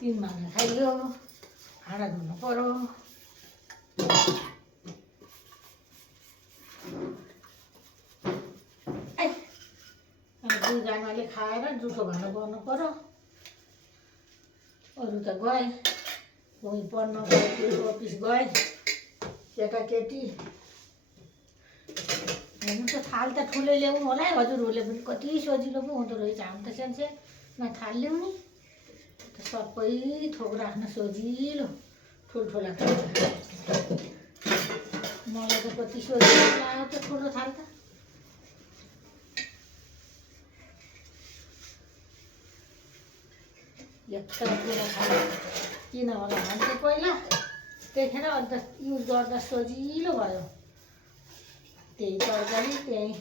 3 माना खाइयो, भाँडा धुनु पर्यो। दुईजनाले खाएर जुठो भाँडा गर्नु पर्यो। अरू त गए, कोही पढ्न गए, कोही अफिस गए, केटाकेटी। हेर्नु त थाल त ठुलै ल्याउनु होला है हजुरहरूले पनि। कति सजिलो पो हुँदो रहेछ। हामी त सानसानो थाल ल्याउने, सबै थोक राख्न सजिलो, ठुल्ठुला थाल। मलाई त कति सजिलो लाग्यो त ठुलो थाल त। यत्रो ठुलो थाल किन होला भन्थ्यो पहिला, त्यतिखेर अन्त युज गर्दा सजिलो भयो। त्यही तरकारी, त्यही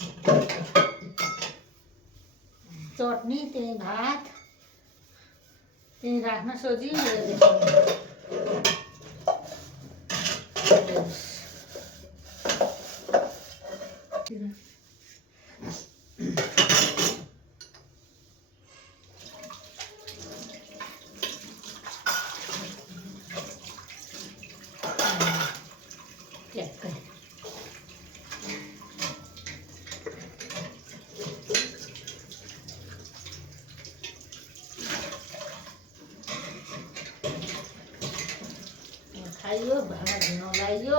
चटनी, त्यही भात, त्यही राख्न सजिलो। खाइयो, भाँडा धुन लगाइयो,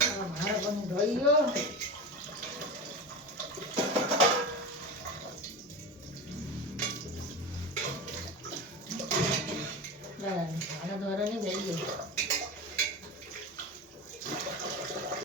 भाँडा पनि धोइयो।